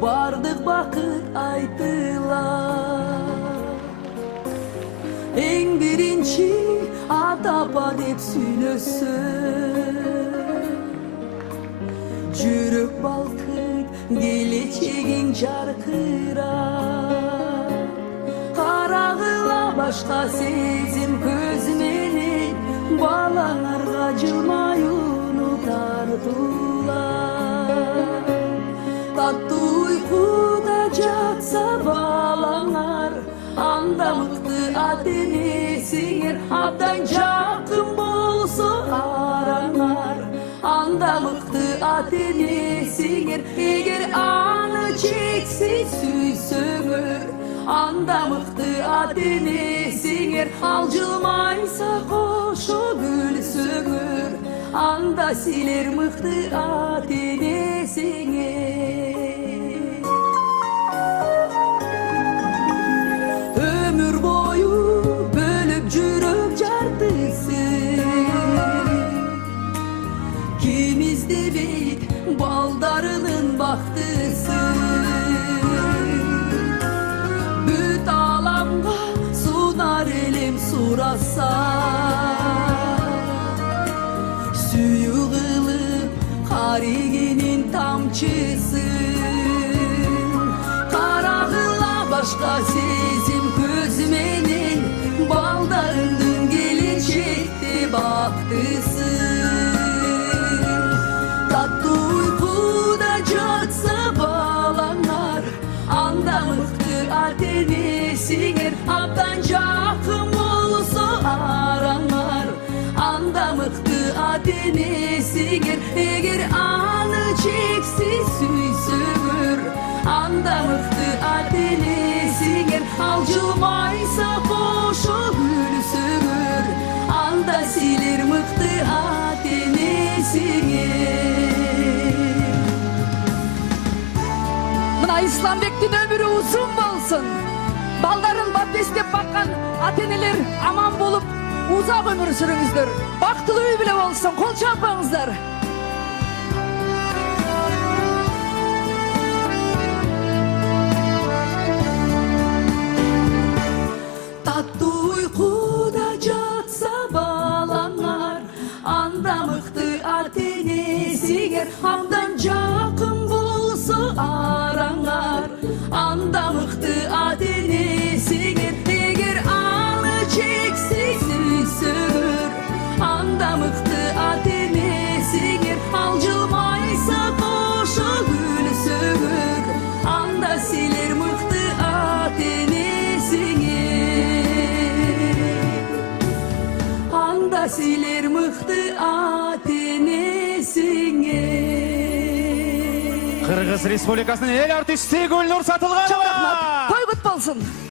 бардык бакыт айтылар. Эң биринчи ата-апа деп сүйлөсөм, жүрөк балкыт, келечегиң жаркырап. Карагыла башка сезим көз менен, балаңарга жылмаюуну тартуулар. Таттуу уйкуда жатса балаңар, анда мыкты ата-энесиңер, абдан жакын болсо араңар. Анда мыкты ата-энесиңер, эгер аны чексиз сүйсөңөр. Анда мыкты ата-энесиңер, ал жылмайса кошо күлсөңөр. Анда силер мыкты ата-энесиңер. Ömür boyu bölüp жүрөк жартысын, ким издебейт балдарынын бактысын. Бүт аламга сунар элем сураса, сүйүү кылып каригинин тамчысын. Карагыла башка сезим көз менен, балдарыңдын келечекте бактысын. Таттуу уйкуда жатса балаңар, анда мыкты ата-энесиңер, абдан жакын болсо араңар. Анда мыкты ата-энесиңер, эгер аны чексиз сүйсөңөр. Анда мыкты ата-энесиңер, ал жылмайса кошо күлсөңөр. Анда силер мыкты ата-энесиңер. Мына Исламбектин өмүрү узун болсун. Балдарын баптестеп баккан ата-энелер аман болуп, узак өмүр сүрүңүздөр. Бактылуу үй бүлө болсун. Кол чапыңыздар. Таттуу уйкуда жатса балаңар, анда мыкты ата-энесиңер, абдан жакын болсо араңар. Анда мыкты ата-энесиңер, эгер аны чексиз сүйсөңөр. Анда мыкты ата-энесиңер, ал жылмайса кошо күлсөңөр. Анда силер мыкты ата-энесиңер. Анда силер мыкты ата-энесиңер. Кыргыз Республикасынын эл артисти Гүлнур Сатылганова. Чоң рахмат. Той кут болсун.